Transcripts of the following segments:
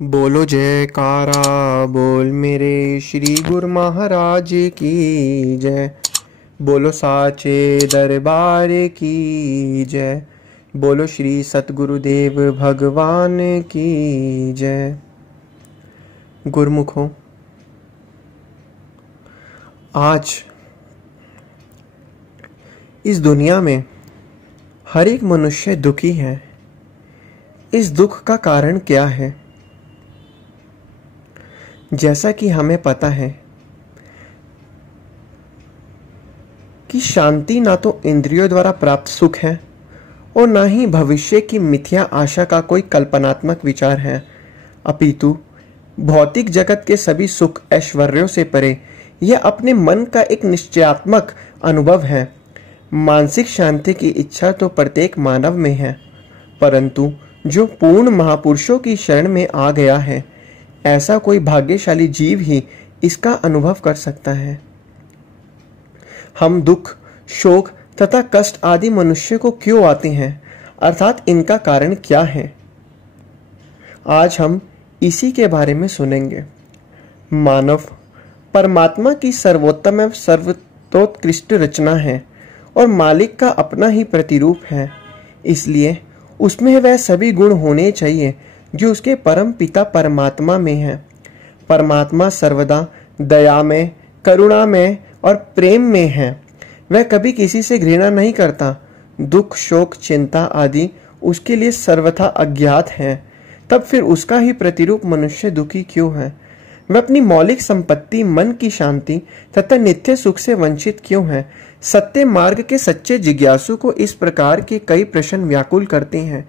बोलो जयकारा बोल मेरे श्री गुरु महाराज की जय। बोलो साचे दरबार की जय। बोलो श्री सतगुरुदेव भगवान की जय। गुरुमुखों, आज इस दुनिया में हर एक मनुष्य दुखी है। इस दुख का कारण क्या है? जैसा कि हमें पता है कि शांति ना तो इंद्रियों द्वारा प्राप्त सुख है और ना ही भविष्य की मिथ्या आशा का कोई कल्पनात्मक विचार है, अपितु भौतिक जगत के सभी सुख ऐश्वर्यों से परे यह अपने मन का एक निश्चयात्मक अनुभव है। मानसिक शांति की इच्छा तो प्रत्येक मानव में है, परंतु जो पूर्ण महापुरुषों की शरण में आ गया है, ऐसा कोई भाग्यशाली जीव ही इसका अनुभव कर सकता है। हम दुख, शोक तथा कष्ट आदि मनुष्य को क्यों आते हैं, अर्थात इनका कारण क्या है? आज हम इसी के बारे में सुनेंगे। मानव परमात्मा की सर्वोत्तम एवं सर्वतोत्कृष्ट रचना है और मालिक का अपना ही प्रतिरूप है, इसलिए उसमें वह सभी गुण होने चाहिए जो उसके परम पिता परमात्मा में है। परमात्मा सर्वदा दया में, करुणा में और प्रेम में है। वह कभी किसी से घृणा नहीं करता। दुख, शोक, चिंता आदि उसके लिए सर्वथा अज्ञात है। तब फिर उसका ही प्रतिरूप मनुष्य दुखी क्यों है? वह अपनी मौलिक संपत्ति मन की शांति तथा नित्य सुख से वंचित क्यों है? सत्य मार्ग के सच्चे जिज्ञासु को इस प्रकार के कई प्रश्न व्याकुल करते हैं।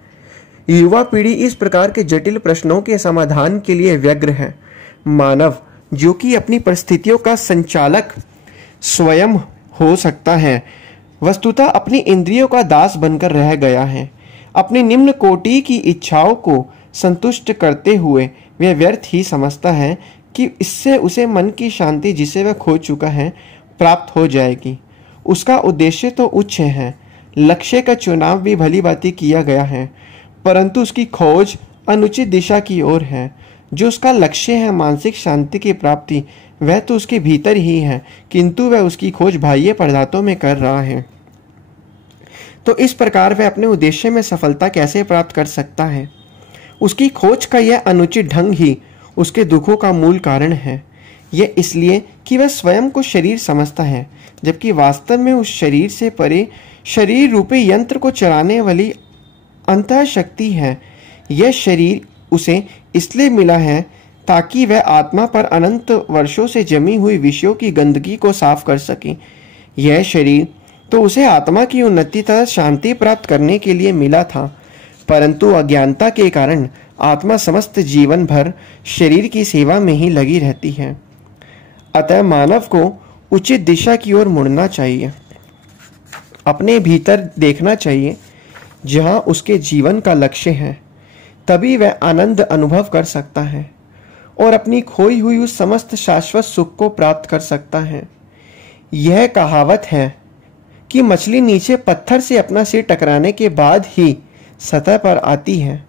युवा पीढ़ी इस प्रकार के जटिल प्रश्नों के समाधान के लिए व्यग्र है। मानव, जो कि अपनी परिस्थितियों का संचालक स्वयं हो सकता है, वस्तुतः अपनी इंद्रियों का दास बनकर रह गया है। अपनी निम्न कोटि की इच्छाओं को संतुष्ट करते हुए वह व्यर्थ ही समझता है कि इससे उसे मन की शांति, जिसे वह खो चुका है, प्राप्त हो जाएगी। उसका उद्देश्य तो उच्च है, लक्ष्य का चुनाव भी भली भांति किया गया है, परंतु उसकी खोज अनुचित दिशा की ओर है। जो उसका लक्ष्य है मानसिक शांति की प्राप्ति, वह तो उसके भीतर ही है, किंतु वह उसकी खोज बाह्य पदार्थों में कर रहा है। तो इस प्रकार वह अपने उद्देश्य में सफलता कैसे प्राप्त कर सकता है? उसकी खोज का यह अनुचित ढंग ही उसके दुखों का मूल कारण है। यह इसलिए कि वह स्वयं को शरीर समझता है, जबकि वास्तव में उस शरीर से परे शरीर रूपी यंत्र को चलाने वाली अंतः शक्ति है। यह शरीर उसे इसलिए मिला है ताकि वह आत्मा पर अनंत वर्षों से जमी हुई विषयों की गंदगी को साफ कर सके। यह शरीर तो उसे आत्मा की उन्नति तथा शांति प्राप्त करने के लिए मिला था, परंतु अज्ञानता के कारण आत्मा समस्त जीवन भर शरीर की सेवा में ही लगी रहती है। अतः मानव को उचित दिशा की ओर मुड़ना चाहिए, अपने भीतर देखना चाहिए जहाँ उसके जीवन का लक्ष्य है। तभी वह आनंद अनुभव कर सकता है और अपनी खोई हुई उस समस्त शाश्वत सुख को प्राप्त कर सकता है। यह कहावत है कि मछली नीचे पत्थर से अपना सिर टकराने के बाद ही सतह पर आती है।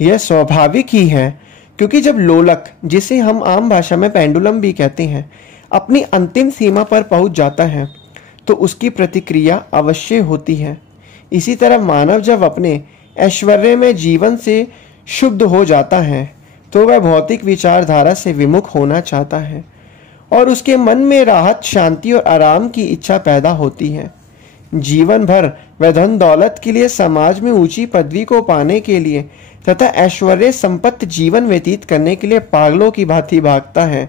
यह स्वाभाविक ही है, क्योंकि जब लोलक, जिसे हम आम भाषा में पेंडुलम भी कहते हैं, अपनी अंतिम सीमा पर पहुंच जाता है तो उसकी प्रतिक्रिया अवश्य होती है। इसी तरह मानव जब अपने ऐश्वर्य में जीवन से शुद्ध हो जाता है तो वह भौतिक विचारधारा से विमुख होना चाहता है और उसके मन में राहत, शांति और आराम की इच्छा पैदा होती है। जीवन भर वह धन दौलत के लिए, समाज में ऊंची पदवी को पाने के लिए तथा ऐश्वर्य संपन्न जीवन व्यतीत करने के लिए पागलों की भांति भागता है।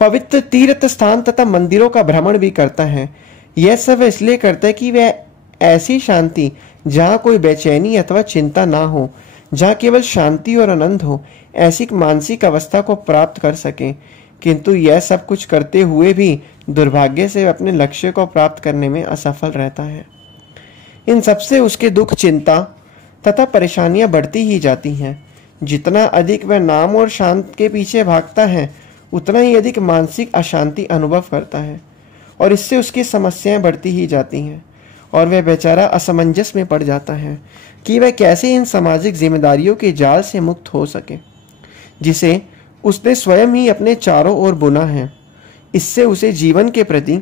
पवित्र तीर्थ स्थान तथा मंदिरों का भ्रमण भी करता है। यह सब इसलिए करता है कि वह ऐसी शांति जहाँ कोई बेचैनी अथवा चिंता ना हो, जहाँ केवल शांति और आनंद हो, ऐसी मानसिक अवस्था को प्राप्त कर सके। किंतु यह सब कुछ करते हुए भी दुर्भाग्य से अपने लक्ष्य को प्राप्त करने में असफल रहता है। इन सबसे उसके दुख, चिंता तथा परेशानियां बढ़ती ही जाती हैं। जितना अधिक वह नाम और शांत के पीछे भागता है, उतना ही अधिक मानसिक अशांति अनुभव करता है और इससे उसकी समस्याएं बढ़ती ही जाती हैं और वह बेचारा असमंजस में पड़ जाता है कि वह कैसे इन सामाजिक जिम्मेदारियों के जाल से मुक्त हो सके। जिसे उसने स्वयं ही अपने चारों ओर बुना है। इससे उसे जीवन के प्रति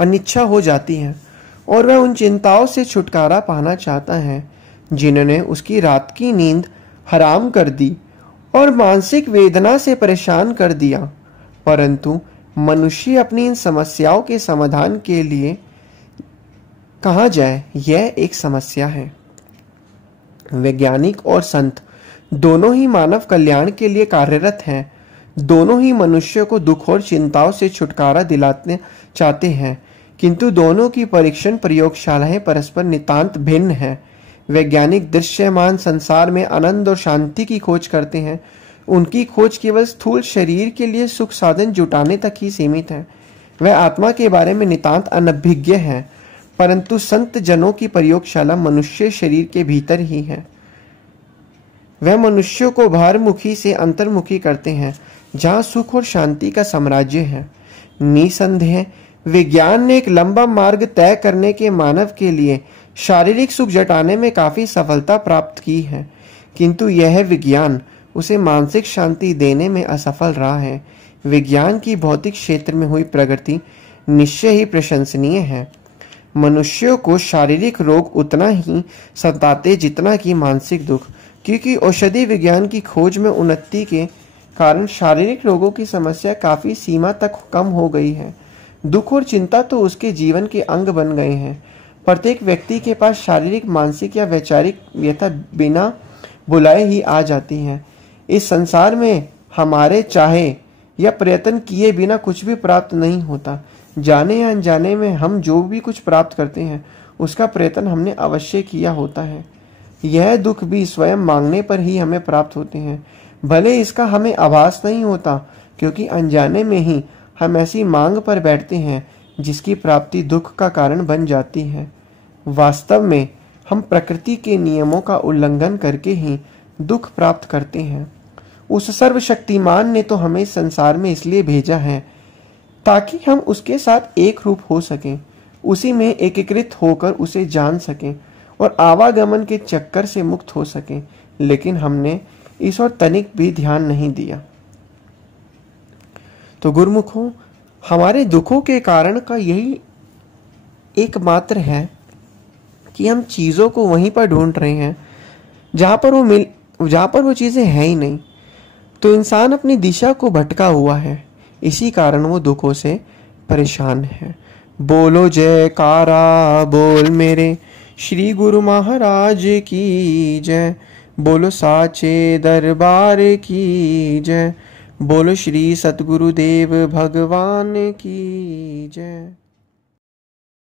अनिच्छा हो जाती है और वह उन चिंताओं से छुटकारा पाना चाहता है जिन्होंने उसकी रात की नींद हराम कर दी और मानसिक वेदना से परेशान कर दिया। परंतु मनुष्य अपनी इन समस्याओं के समाधान के लिए कहाँ जाए, यह एक समस्या है। वैज्ञानिक और संत दोनों ही मानव कल्याण के लिए कार्यरत हैं। दोनों ही मनुष्य को दुख और चिंताओं से छुटकारा दिलाते चाहते हैं, किंतु दोनों की परीक्षण प्रयोगशालाएं परस्पर नितांत भिन्न हैं। वैज्ञानिक दृश्यमान संसार में आनंद और शांति की खोज करते हैं। उनकी खोज केवल स्थूल शरीर के लिए सुख साधन जुटाने तक ही सीमित है। वह आत्मा के बारे में नितांत अनभिज्ञ है। परंतु संत जनों की प्रयोगशाला मनुष्य शरीर के भीतर ही है। वह मनुष्यों को बाहरमुखी से अंतर्मुखी करते हैं, जहाँ सुख और शांति का साम्राज्य है। निसंदेह विज्ञान ने एक लंबा मार्ग तय करने के मानव के लिए शारीरिक सुख जुटाने में काफी सफलता प्राप्त की है, किंतु यह विज्ञान उसे मानसिक शांति देने में असफल रहा है। विज्ञान की भौतिक क्षेत्र में हुई प्रगति निश्चय ही प्रशंसनीय है। मनुष्यों को शारीरिक रोग उतना ही सताते जितना कि मानसिक दुख, क्योंकि औषधि विज्ञान की खोज में उन्नति के कारण शारीरिक रोगों की समस्या काफी सीमा तक कम हो गई है। दुख और चिंता तो उसके जीवन के अंग बन गए हैं। प्रत्येक व्यक्ति के पास शारीरिक, मानसिक या वैचारिक व्यथा बिना बुलाए ही आ जाती है। इस संसार में हमारे चाहे या प्रयत्न किए बिना कुछ भी प्राप्त नहीं होता। जाने या अनजाने में हम जो भी कुछ प्राप्त करते हैं उसका प्रयत्न हमने अवश्य किया होता है। यह दुख भी स्वयं मांगने पर ही हमें प्राप्त होते हैं, भले इसका हमें आभास नहीं होता, क्योंकि अनजाने में ही हम ऐसी मांग पर बैठते हैं जिसकी प्राप्ति दुख का कारण बन जाती है। वास्तव में हम प्रकृति के नियमों का उल्लंघन करके ही दुख प्राप्त करते हैं। उस सर्वशक्तिमान ने तो हमें संसार में इसलिए भेजा है ताकि हम उसके साथ एक रूप हो सकें, उसी में एकीकृत होकर उसे जान सकें और आवागमन के चक्कर से मुक्त हो सकें। लेकिन हमने इस ओर तनिक भी ध्यान नहीं दिया। तो गुरुमुखों, हमारे दुखों के कारण का यही एकमात्र है कि हम चीजों को वहीं पर ढूंढ रहे हैं जहां पर वो चीजें हैं ही नहीं। तो इंसान अपनी दिशा को भटका हुआ है, इसी कारण वो दुखों से परेशान है। बोलो जयकारा बोल मेरे श्री गुरु महाराज की जय। बोलो साचे दरबार की जय। बोलो श्री सतगुरुदेव भगवान की जय।